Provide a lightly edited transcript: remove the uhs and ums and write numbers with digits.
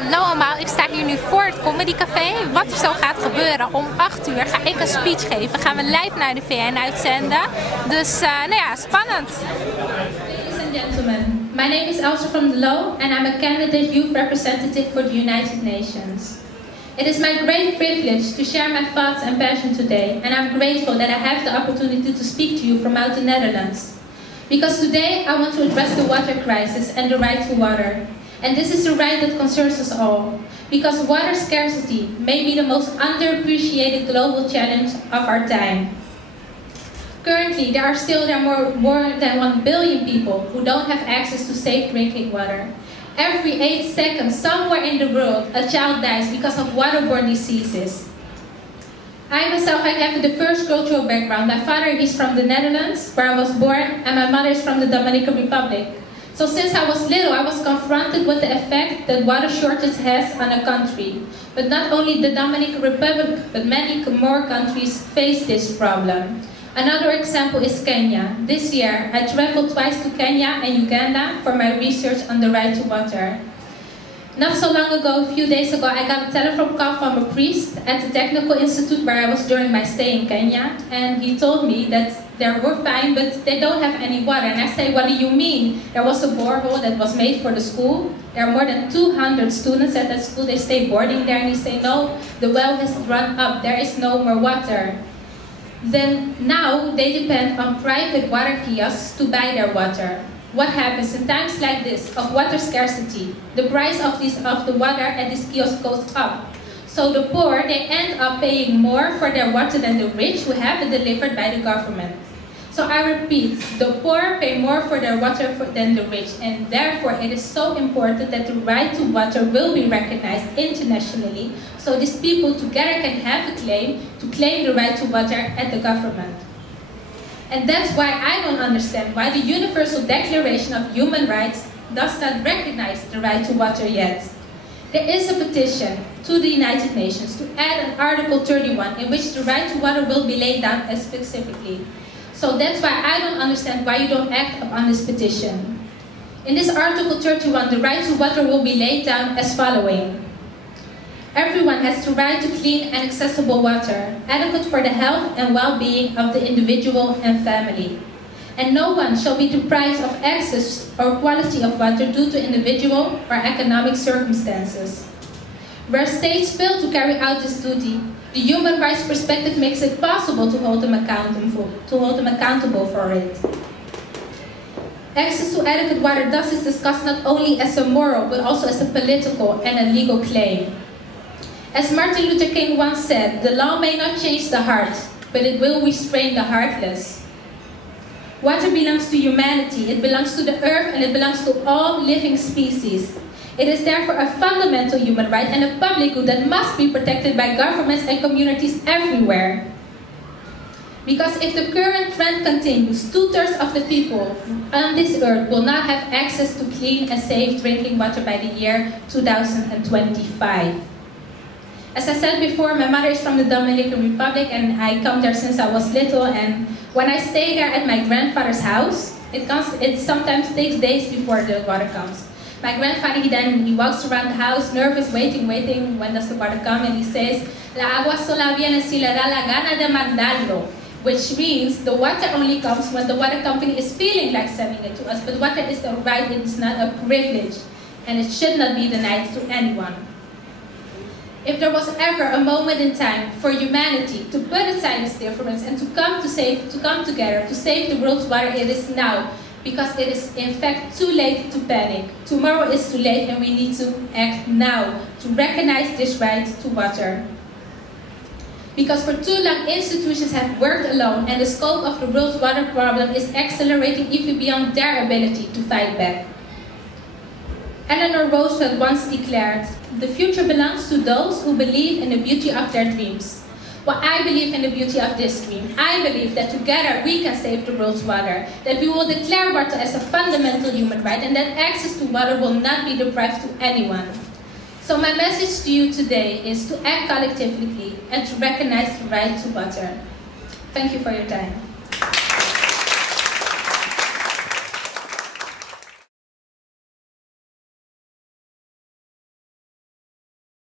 Hallo allemaal, ik sta hier nu voor het Comedy Café. Wat er zo gaat gebeuren, om 8 uur ga ik een speech geven. Gaan we live naar de VN uitzenden. Dus nou ja, spannend. Ladies and gentlemen, my name is Elsa from the Law and I'm a candidate youth representative for the United Nations. It is my great privilege to share my thoughts and passion today, and I'm grateful that I have the opportunity to speak to you from out the Netherlands. Because today I want to address the water crisis and the right to water. And this is a right that concerns us all, because water scarcity may be the most underappreciated global challenge of our time. Currently, there are more than 1 billion people who don't have access to safe drinking water. Every 8 seconds, somewhere in the world, a child dies because of waterborne diseases. I myself, I have the first cultural background. My father is from the Netherlands, where I was born, and my mother is from the Dominican Republic. So since I was little, I was confronted with the effect that water shortage has on a country. But not only the Dominican Republic, but many more countries face this problem. Another example is Kenya. This year, I traveled twice to Kenya and Uganda for my research on the right to water. Not so long ago, a few days ago, I got a telephone call from a priest at the Technical Institute where I was during my stay in Kenya, and he told me that they were fine, but they don't have any water. And I say, what do you mean? There was a borehole that was made for the school. There are more than 200 students at that school. They stay boarding there, and he say, no, the well has run up. There is no more water. Then now they depend on private water kiosks to buy their water. What happens in times like this of water scarcity? The price of the water at this kiosk goes up. So the poor, they end up paying more for their water than the rich who have it delivered by the government. So I repeat, the poor pay more for their water than the rich, and therefore it is so important that the right to water will be recognized internationally, so these people together can have a claim to claim the right to water at the government. And that's why I don't understand why the Universal Declaration of Human Rights does not recognize the right to water yet. There is a petition to the United Nations to add an Article 31 in which the right to water will be laid down as specifically. So that's why I don't understand why you don't act upon this petition. In this Article 31, the right to water will be laid down as following. Everyone has the right to clean and accessible water, adequate for the health and well-being of the individual and family. And no one shall be deprived of access or quality of water due to individual or economic circumstances. Where states fail to carry out this duty, the human rights perspective makes it possible to hold them accountable for it. Access to adequate water thus is discussed not only as a moral, but also as a political and a legal claim. As Martin Luther King once said, the law may not change the heart, but it will restrain the heartless. Water belongs to humanity, it belongs to the earth, and it belongs to all living species. It is therefore a fundamental human right and a public good that must be protected by governments and communities everywhere. Because if the current trend continues, 2/3 of the people on this earth will not have access to clean and safe drinking water by the year 2025. As I said before, my mother is from the Dominican Republic and I come there since I was little, and when I stay there at my grandfather's house, it sometimes takes days before the water comes. My grandfather, he walks around the house, nervous, waiting, when does the water come, and he says, La agua sola viene si le da la gana de mandarlo, which means the water only comes when the water company is feeling like sending it to us, but water is a right, it is not a privilege, and it should not be denied to anyone. If there was ever a moment in time for humanity to put aside its difference and to come together to save the world's water, it is now. Because it is in fact too late to panic. Tomorrow is too late and we need to act now to recognize this right to water. Because for too long institutions have worked alone and the scope of the world's water problem is accelerating even beyond their ability to fight back. Eleanor Roosevelt once declared, the future belongs to those who believe in the beauty of their dreams. Well, I believe in the beauty of this dream. I believe that together we can save the world's water, that we will declare water as a fundamental human right, and that access to water will not be deprived to anyone. So my message to you today is to act collectively and to recognize the right to water. Thank you for your time.